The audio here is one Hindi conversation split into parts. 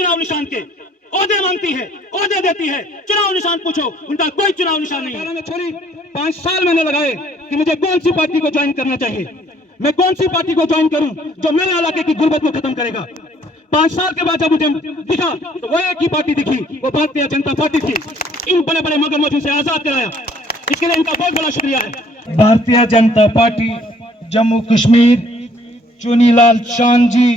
चुनाव निशान के ओहदे मांगती है, ओहदे देती है, चुनाव निशान पूछो, उनका कोई चुनाव निशान नहीं है। छोड़ी 5 साल मैंने लगाए कि मुझे कौन सी पार्टी को ज्वाइन करना चाहिए, मैं कौन सी पार्टी को ज्वाइन करूं जो मेरे इलाके की गुर्बत को खत्म करेगा। 5 साल के बाद जब मुझे दिखा तो वो एक ही पार्टी दिखी, वो भारतीय जनता पार्टी थी। इन बड़े बड़े मगरमच्छों से आजाद कराया, इसके लिए इनका बहुत बड़ा शुक्रिया है। भारतीय जनता पार्टी जम्मू कश्मीर चुनीलाल शान जी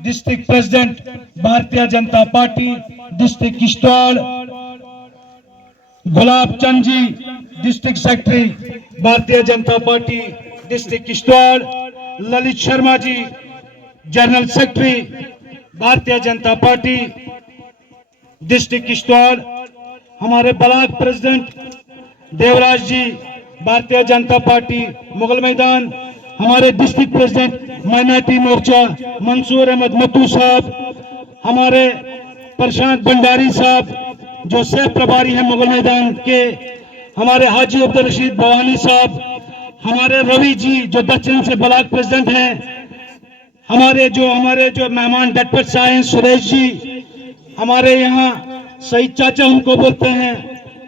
district president, Bharatiya Janata party district Kishtwar Gulab Chand ji district secretary, Bharatiya Janata party district Kishtwar Lalit Sharma ji general secretary, Bharatiya Janata party district Kishtwar, हमारे ब्लॉक प्रेसिडेंट देवराज जी भारतीय जनता पार्टी मुगल मैदान, हमारे डिस्ट्रिक्ट प्रेसिडेंट माइनॉरिटी मोर्चा मंसूर अहमद मत्तू साहब, हमारे प्रशांत भंडारी साहब जो सह प्रभारी हैं मुगल मैदान के, हमारे हाजी अब्दुल रशीद भवानी साहब, हमारे रवि जी जो दक्षिण से ब्लॉक प्रेसिडेंट हैं, हमारे जो मेहमान डटपट से आए सुरेश जी, हमारे यहाँ सईद चाचा उनको बोलते हैं,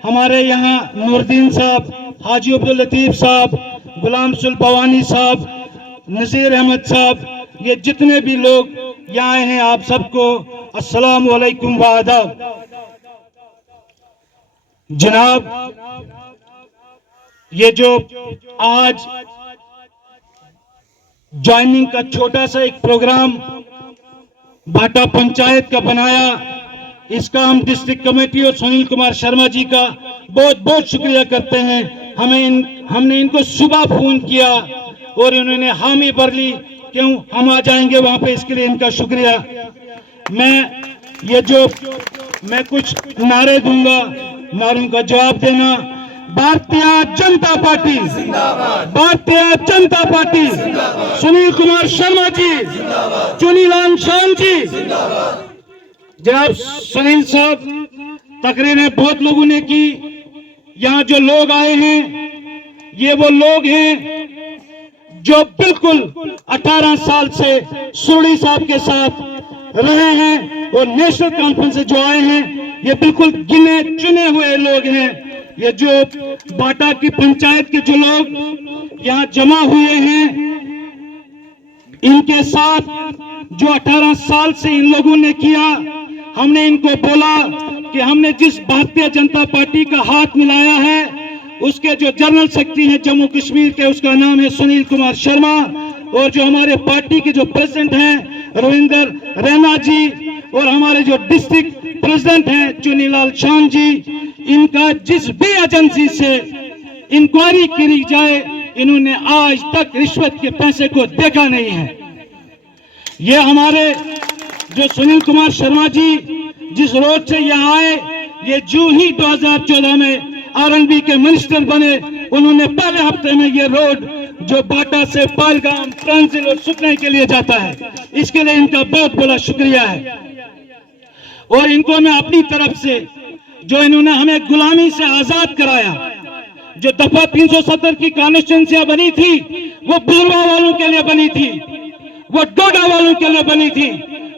हमारे यहाँ नूरदीन साहब, हाजी अब्दुल लतीफ साहब, गुलाम सुल भवानी साहब, नजीर अहमद साहब, ये जितने भी लोग यहाँ आए हैं आप सबको अस्सलाम वालेकुम व आदाब। जनाब, ये जो आज ज्वाइनिंग का छोटा सा एक प्रोग्राम भाटा पंचायत का बनाया, इसका हम डिस्ट्रिक्ट कमेटी और सुनील कुमार शर्मा जी का बहुत बहुत शुक्रिया करते हैं। हमने इनको सुबह फोन किया और इन्होंने हामी भर ली, क्यों हम आ जाएंगे वहां पे, इसके लिए इनका शुक्रिया। मैं कुछ नारे दूंगा, नारों का जवाब देना। भारतीय जनता पार्टी जिंदाबाद, भारतीय जनता पार्टी जिंदाबाद, सुनील कुमार शर्मा जी जिंदाबाद, चुनीलाल शान जी जिंदाबाद। जनाब सुनील साहब, तकरीरें बहुत लोगों ने की, यहाँ जो लोग आए हैं ये वो लोग हैं जो बिल्कुल 18 साल से सोढ़ी साहब के साथ रहे हैं और नेशनल कॉन्फ्रेंस से जो आए हैं ये बिल्कुल गिने चुने हुए लोग हैं। ये जो बाटा की पंचायत के जो लोग यहाँ जमा हुए हैं, इनके साथ जो 18 साल से इन लोगों ने किया, हमने इनको बोला कि हमने जिस भारतीय जनता पार्टी का हाथ मिलाया है उसके जो जनरल सेक्रेटरी हैं जम्मू कश्मीर के, उसका नाम है सुनील कुमार शर्मा, और जो हमारे पार्टी के जो प्रेसिडेंट हैं रविंदर रैना जी, और हमारे जो डिस्ट्रिक्ट प्रेसिडेंट हैं चुनीलाल शान जी, इनका जिस भी एजेंसी से इंक्वायरी की जाए इन्होंने आज तक रिश्वत के पैसे को देखा नहीं है। ये हमारे जो सुनील कुमार शर्मा जी जिस रोड से यहाँ आए, ये जो ही 2014 में आरएनबी के मिनिस्टर बने, उन्होंने पहले हफ्ते में ये रोड जो बाटा से पालगाम, ट्रांजिल और सुकने के लिए जाता है, इसके लिए इनका बहुत बड़ा शुक्रिया है। और इनको मैं अपनी तरफ से, जो इन्होंने हमें गुलामी से आजाद कराया, जो दफा 370 की कॉन्स्टिट्यूंसियां बनी थी वो बुलवा वालों के लिए बनी थी, वो डोडा वालों के लिए बनी थी,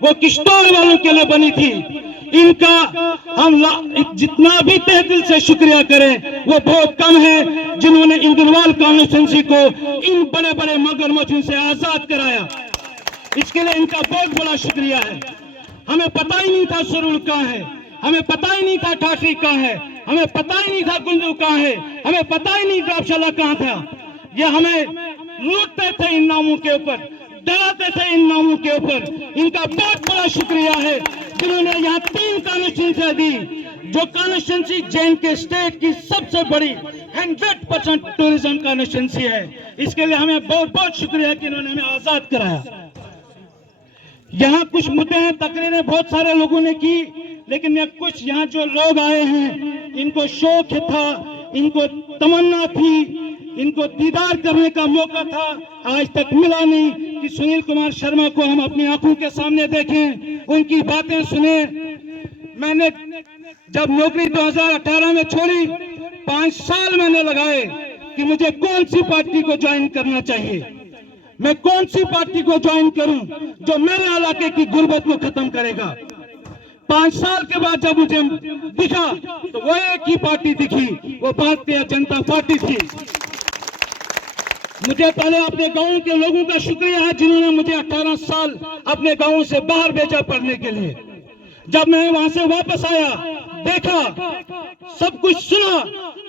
वो किश्तवाड़ वालों के लिए बनी थी। इनका हम जितना भी तहे दिल से शुक्रिया करें वो बहुत कम है, जिन्होंने इंद्रवाल कॉन्स्टिट्यूंसी को इन बड़े बड़े मगरमच्छों से आजाद कराया, इसके लिए इनका बहुत बड़ा शुक्रिया है। हमें पता ही नहीं था सुरुल कहाँ है, हमें पता ही नहीं था ठाठरी कहाँ है, हमें पता ही नहीं था गुंजू कहाँ है, हमें पता ही नहीं गावशाला कहाँ था। ये हमें लूटते थे इन नामों के ऊपर, डराते थे इन नामों के ऊपर। इनका बहुत बड़ा शुक्रिया है जिन्होंने यहाँ 3 कॉन्स्टिट्यूंसी दी, जो कॉन्स्टिट्यूंसी जैन के स्टेट की सबसे बड़ी 100% टूरिज्म कॉन्स्टिट्यूंसी है। इसके लिए हमें बहुत बहुत शुक्रिया कि इन्होंने हमें आजाद कराया। यहाँ कुछ मुद्दे हैं, तकरीरें बहुत सारे लोगों ने की, लेकिन मैं कुछ यहाँ जो लोग आए हैं इनको शौक था, इनको तमन्ना थी, इनको दीदार करने का मौका था, आज तक मिला नहीं कि सुनील कुमार शर्मा को हम अपनी आंखों के सामने देखें, उनकी बातें सुने। मैंने जब नौकरी 2018 में छोड़ी, 5 साल मैंने लगाए कि मुझे कौन सी पार्टी को ज्वाइन करना चाहिए, मैं कौन सी पार्टी को ज्वाइन करूं जो मेरे इलाके की गुर्बत को खत्म करेगा। 5 साल के बाद जब मुझे दिखा तो वो एक ही पार्टी दिखी, वो भारतीय जनता पार्टी थी। मुझे पहले अपने गांव के लोगों का शुक्रिया है जिन्होंने मुझे 18 साल अपने गांव से बाहर भेजा पढ़ने के लिए। जब मैं वहां से वापस आया, देखा, सब कुछ सुना,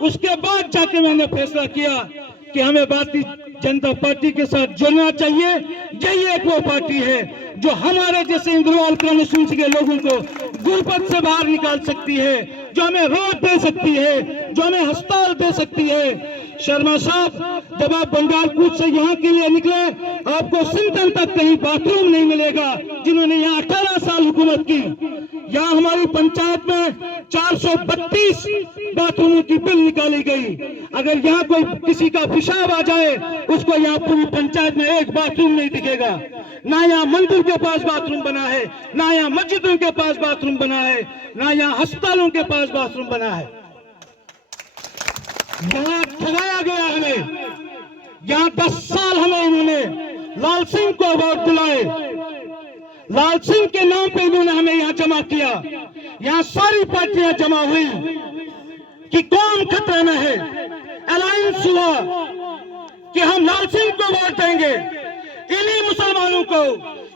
उसके बाद जाके मैंने फैसला किया कि हमें भारतीय जनता पार्टी के साथ जुड़ना चाहिए। यही एक वो पार्टी है जो हमारे जैसे इंद्रवाल कॉन्स्टिट्यूंसी के लोगों को गुरबत से बाहर निकाल सकती है, जो हमें रोड दे सकती है, जो हमें अस्पताल दे सकती है। शर्मा साहब, जब आप बंगाल कूच से यहाँ के लिए निकले, आपको सिंथन तक कहीं बाथरूम नहीं मिलेगा जिन्होंने यहाँ 18 साल हुकूमत की। यहाँ हमारी पंचायत में 432 बाथरूमों की बिल निकाली गई। अगर यहाँ कोई किसी का पेशाब आ जाए, उसको यहाँ पूरी पंचायत में एक बाथरूम नहीं दिखेगा। ना यहाँ मंदिर के पास बाथरूम बना है, ना यहाँ मस्जिदों के पास बाथरूम बना है, ना यहाँ अस्पतालों के पास बाथरूम बना है। यहाँ ठगाया गया हमें। यहाँ 10 साल हमें इन्होंने लाल सिंह को वोट दिलाए, लाल सिंह के नाम पे इन्होंने हमें यहाँ जमा किया। यहाँ सारी पार्टियां जमा हुई कि कौन खतरे में है। अलायंस हुआ कि हम लाल सिंह को वोट देंगे। इन्हीं मुसलमानों को,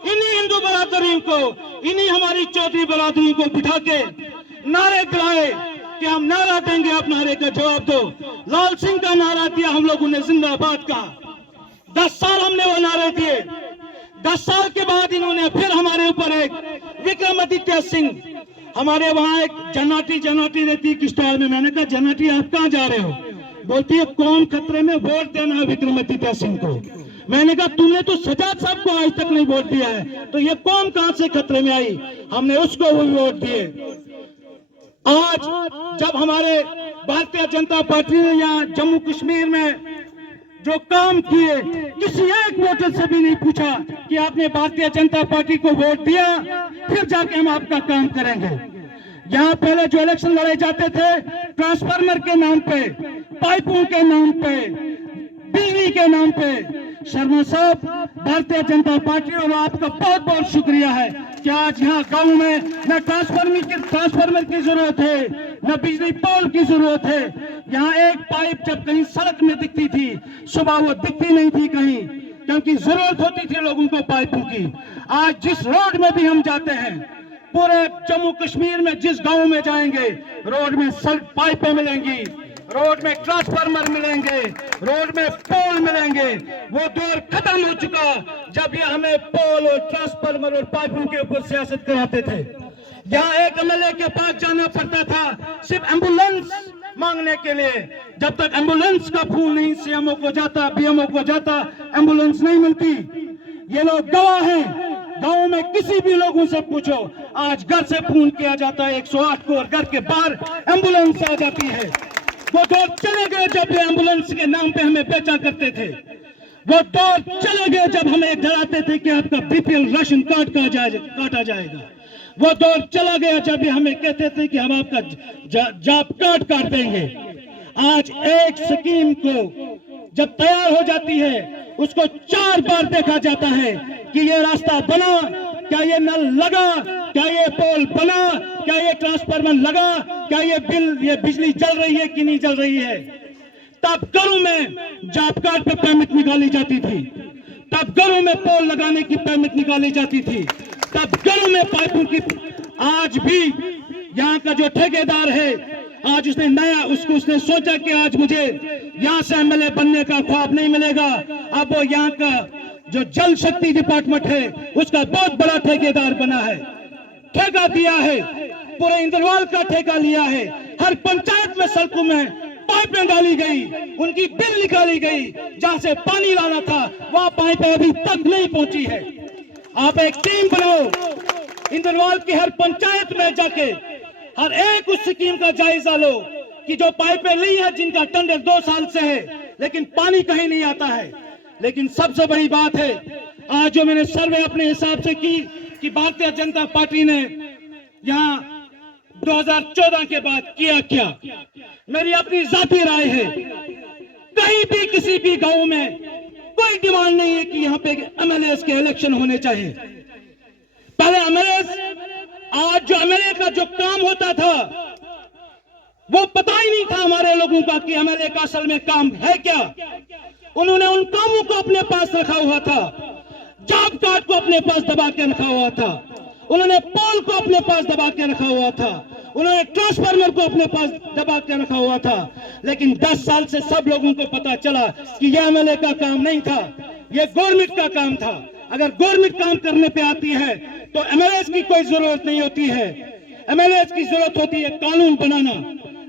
इन्हीं हिंदू बरादरी को, इन्हीं हमारी चौधरी बरादरी को बिठा के नारे दिलाए कि हम नारा देंगे, आप नारे का जवाब दो। लाल सिंह का नारा दिया हम लोगों ने, जिंदाबाद का। 10 साल हमने वो नारे दिए। 10 साल के बाद इन्होंने फिर हमारे ऊपर एक विक्रमादित्य सिंह, हमारे वहां एक जनाटी रहती है किश्तवाड़ में। मैंने कहा, जनाटी आप कहाँ जा रहे हो? बोलती है, कौन खतरे में, वोट देना है विक्रमादित्य सिंह को। मैंने कहा, तुमने तो सजाद साहब को आज तक नहीं वोट दिया है, तो ये कौन कहां से खतरे में आई? हमने उसको भी वोट दिए। आज जब हमारे भारतीय जनता पार्टी ने यहाँ जम्मू कश्मीर में जो काम किए, किसी एक वोटर से भी नहीं पूछा कि आपने भारतीय जनता पार्टी को वोट दिया, फिर जाके हम आपका काम करेंगे। यहाँ पहले जो इलेक्शन लड़े जाते थे, ट्रांसफार्मर के नाम पे, पाइपों के नाम पे, बिजली के नाम पे। शर्मा साहब, भारतीय जनता पार्टी और आपका बहुत बहुत शुक्रिया है कि आज यहाँ गांव में न ट्रांसफार्मर की जरूरत है, न बिजली पोल की जरूरत है। यहाँ एक पाइप जब कहीं सड़क में दिखती थी, सुबह वो दिखती नहीं थी कहीं, क्योंकि जरूरत होती थी लोगों को पाइपों की। आज जिस रोड में भी हम जाते हैं, पूरे जम्मू कश्मीर में जिस गांव में जाएंगे, रोड में पाइपें मिलेंगी, रोड में ट्रांसफार्मर मिलेंगे, रोड में पोल मिलेंगे। वो दौर खत्म हो चुका जब ये हमें पोल और ट्रांसफार्मर और पाइपों के ऊपर सियासत कराते थे। यहाँ एक एमएलए के पास जाना पड़ता था सिर्फ एम्बुलेंस मांगने के लिए। जब तक एम्बुलेंस का फोन नहीं सीएमओ को जाता, बीएमओ को जाता, एम्बुलेंस नहीं मिलती। ये लोग गवाह हैं। गांव में किसी भी लोगों से पूछो, आज घर से फोन किया जाता है 108 को और घर के बाहर एम्बुलेंस आ जाती है। वो दौर चले गए जब ये एम्बुलेंस के नाम पे हमें बेचा करते थे। वो दौर चले गए जब हमें डराते थे कि आपका बीपीएल राशन कार्ड काटा जाएगा। वो दौर चला गया जब ये हमें कहते थे कि हम आपका जॉब कार्ड काट देंगे। आज एक स्कीम को जब तैयार हो जाती है, उसको 4 बार देखा जाता है कि ये रास्ता बना, क्या ये नल लगा, क्या ये पोल बना, क्या ये ट्रांसफार्मर लगा, क्या ये बिजली जल रही है कि नहीं जल रही है। तब घरों में जॉब कार्ड पे परमिट निकाली जाती थी, तब घरों में पोल लगाने की परमिट निकाली जाती थी, तब घरों में पाइपों की। आज भी यहाँ का जो ठेकेदार है, आज उसने सोचा कि आज मुझे यहाँ से एमएलए बनने का ख्वाब नहीं मिलेगा। अब वो यहाँ का जो जल शक्ति डिपार्टमेंट है, उसका बहुत बड़ा ठेकेदार बना है, ठेका दिया है, पूरे इंद्रवाल का ठेका लिया है। हर पंचायत में सड़कों में पाइपें डाली गई, उनकी बिल निकाली गई। जहां से पानी लाना था, वहां पाइपें अभी तक नहीं पहुंची है। आप एक टीम बनाओ, इंद्रवाल की हर पंचायत में जाके हर एक उस स्कीम का जायजा लो कि जो पाइपें ली है, जिनका टेंडर 2 साल से है, लेकिन पानी कहीं नहीं आता है। लेकिन सबसे बड़ी बात है, आज जो मैंने सर्वे अपने हिसाब से की कि भारतीय जनता पार्टी ने यहाँ 2014 के बाद किया क्या, मेरी अपनी जाती राय है, कहीं भी किसी भी गांव में कोई डिमांड नहीं है कि यहाँ पे एमएलए के इलेक्शन होने चाहिए। पहले एमएलए आज जो एमएलए का जो काम होता था वो पता ही नहीं था हमारे लोगों का कि एमएलए का असल में काम है क्या। उन्होंने उन कामों को अपने पास रखा हुआ था, जॉब कार्ड को अपने पास दबा के रखा हुआ था, उन्होंने पोल को अपने पास दबा के रखा हुआ था, उन्होंने ट्रांसफार्मर को अपने पास दबा के रखा हुआ था। लेकिन 10 साल से सब लोगों को पता चला कि यह एमएलए का काम नहीं था, यह गवर्नमेंट का काम था। अगर गवर्नमेंट काम करने पे आती है तो एमएलए की कोई जरूरत नहीं होती है। एमएलए की जरूरत होती है कानून बनाना।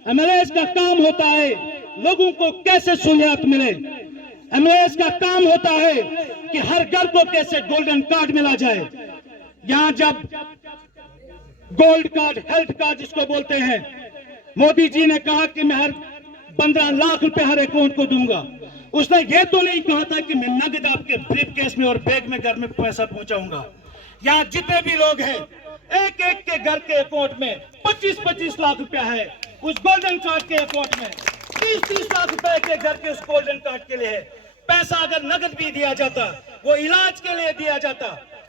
एमएलए का काम होता है लोगों को कैसे सहूलियत मिले। एमएलए का काम होता है कि हर घर को कैसे गोल्डन कार्ड मिला जाए। यहां जब गोल्ड कार्ड, हेल्थ कार्ड जिसको बोलते हैं, मोदी जी ने कहा कि मैं हर 15 लाख रुपए हर अकाउंट को दूंगा। उसने ये तो नहीं कहा था कि मैं नगद आपके ब्रीफकेस में और बैग में घर में पैसा पहुंचाऊंगा। यहाँ जितने भी लोग हैं, एक एक के घर के अकाउंट में 25-25 लाख रुपया है। उस गोल्डन कार्ड के अकाउंट में 30-30 लाख रुपए के घर के उस गोल्डन कार्ड के लिए है। पैसा अगर नगद भी दिया जाता, वो इलाज के लिए दिया जाता,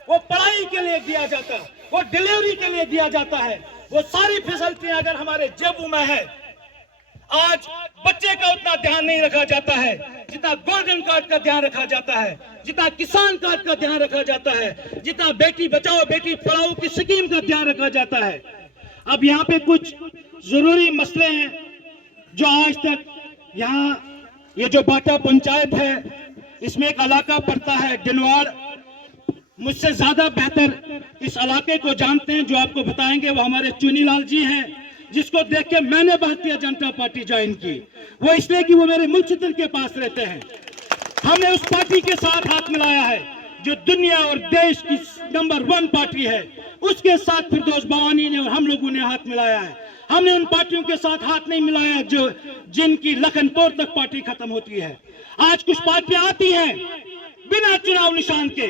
वो पढ़ाई के लिए दिया जाता, वो डिलीवरी के लिए दिया जाता है। वो सारी फैसिलिटियां अगर हमारे जेबू में है, आज बच्चे का उतना ध्यान नहीं रखा जाता है जितना गोल्डन कार्ड का ध्यान रखा जाता है, जितना किसान कार्ड का ध्यान रखा जाता है, जितना बेटी बचाओ बेटी पढ़ाओ की स्कीम का ध्यान रखा जाता है। अब यहाँ पे कुछ जरूरी मसले हैं जो आज तक यहाँ, ये जो बाटा पंचायत है इसमें एक इलाका पड़ता है डिनवाड़। मुझसे ज्यादा बेहतर इस इलाके को जानते हैं, जो आपको बताएंगे वो हमारे चुनीलाल जी हैं, जिसको देख के मैंने भारतीय जनता पार्टी ज्वाइन की। वो इसलिए कि वो मेरे मुल्क के पास रहते हैं। हमने उस पार्टी के साथ हाथ मिलाया है जो दुनिया और देश की नंबर 1 पार्टी है। उसके साथ फिरदौस बावानी ने और हम लोगों ने हाथ मिलाया है। हमने उन पार्टियों के साथ हाथ नहीं मिलाया जो जिनकी लखनपुर तक पार्टी खत्म होती है। आज कुछ पार्टियां आती हैं बिना चुनाव निशान के,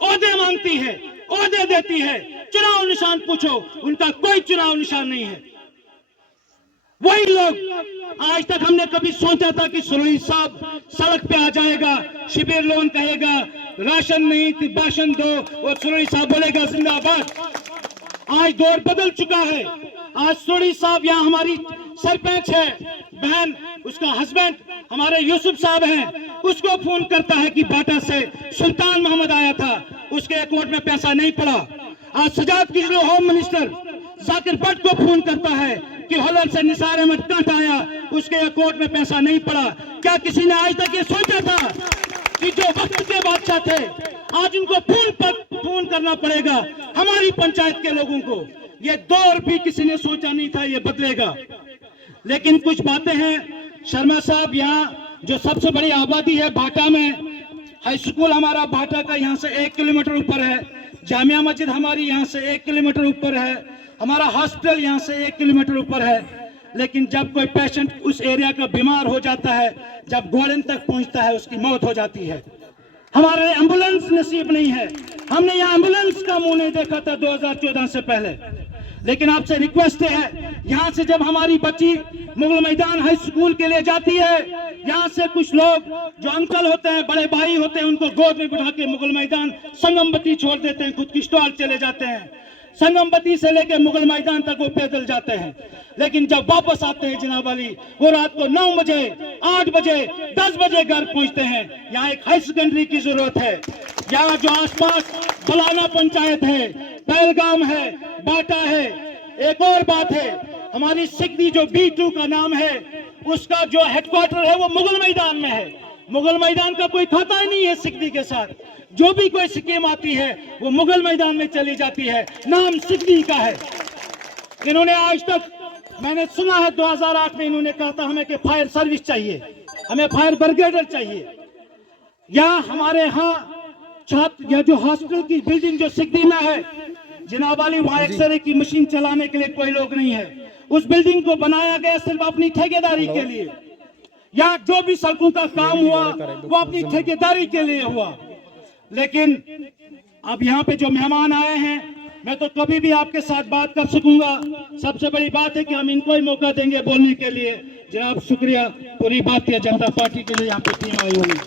ओहदे मांगती है, ओहदे देती है, चुनाव निशान पूछो उनका कोई चुनाव निशान नहीं है। वही लोग, आज तक हमने कभी सोचा था कि सुरई साहब सड़क पे आ जाएगा, शिविर लोन कहेगा, राशन नहीं तो भाषण दो और सुरई साहब बोलेगा जिंदाबाद। आज दौर बदल चुका है। आज सुरई साहब यहाँ हमारी सरपंच है, बहन उसका हस्बैंड हमारे यूसुफ साहब हैं, उसको फोन करता है कि बाटा से सुल्तान मोहम्मद आया था, उसके अकाउंट में पैसा नहीं पड़ा। आज सजाद किशोर होम मिनिस्टर जाकिर भट्ट को फोन करता है कि होलर से निसार अहमद कांट आया, उसके अकाउंट में पैसा नहीं पड़ा। क्या किसी ने आज तक ये सोचा था कि जो वक्त के बादशाह थे आज उनको फोन करना पड़ेगा हमारी पंचायत के लोगों को? ये दौर भी किसी ने सोचा नहीं था ये बदलेगा। लेकिन कुछ बातें हैं। शर्मा साहब, यहाँ जो सबसे बड़ी आबादी है भाटा में, हाई स्कूल हमारा भाटा का यहाँ से 1 किलोमीटर ऊपर है, जामिया मस्जिद हमारी यहाँ से 1 किलोमीटर ऊपर है, हमारा हॉस्पिटल यहाँ से 1 किलोमीटर ऊपर है। लेकिन जब कोई पेशेंट उस एरिया का बीमार हो जाता है, जब गोल्डन तक पहुंचता है, उसकी मौत हो जाती है। हमारे एम्बुलेंस नसीब नहीं है। हमने यहाँ एम्बुलेंस का मुंह नहीं देखा था 2014 से पहले। लेकिन आपसे रिक्वेस्ट है, यहाँ से जब हमारी बच्ची मुगल मैदान हाई स्कूल के लिए जाती है, यहाँ से कुछ लोग जो अंकल होते हैं, बड़े भाई होते हैं, उनको गोद में बिठा के मुगल मैदान संगमबत्ती छोड़ देते हैं, खुद की स्टॉल चले जाते हैं। संगमबत्ती से लेकर मुगल मैदान तक वो पैदल जाते हैं। लेकिन जब वापस आते हैं जनाब वाली, वो रात को 9 बजे, 8 बजे, 10 बजे घर पहुंचते हैं। यहाँ एक हाई सेकेंडरी की जरूरत है। यहाँ जो आसपास फलाना पंचायत है, पहलगाम है, बाटा है। एक और बात है, हमारी सिकदी जो B2 का नाम है, उसका जो हेडक्वार्टर है वो मुगल मैदान में है। मुगल मैदान का कोई खाता ही नहीं है सिकदी के साथ। जो भी कोई स्कीम आती है वो मुगल मैदान में चली जाती है, नाम सिकदी का है। इन्होंने आज तक, मैंने सुना है 2008 में इन्होंने कहा था हमें कि फायर सर्विस चाहिए, हमें फायर ब्रिगेडर चाहिए। या हमारे यहाँ छात्र या जो हॉस्पिटल की बिल्डिंग जो सिकदी में है जनाब वाली, वहाँ एक्सरे की मशीन चलाने के लिए कोई लोग नहीं है। उस बिल्डिंग को बनाया गया सिर्फ अपनी ठेकेदारी के लिए। यहाँ जो भी सड़कों का काम हुआ वो अपनी ठेकेदारी के लिए हुआ। लेकिन अब यहाँ पे जो मेहमान आए हैं, मैं तो कभी भी आपके साथ बात कर सकूंगा। सबसे बड़ी बात है कि हम इनको ही मौका देंगे बोलने के लिए। जनाब शुक्रिया, पूरी भारतीय जनता पार्टी के लिए यहाँ पे टीम आई हुई।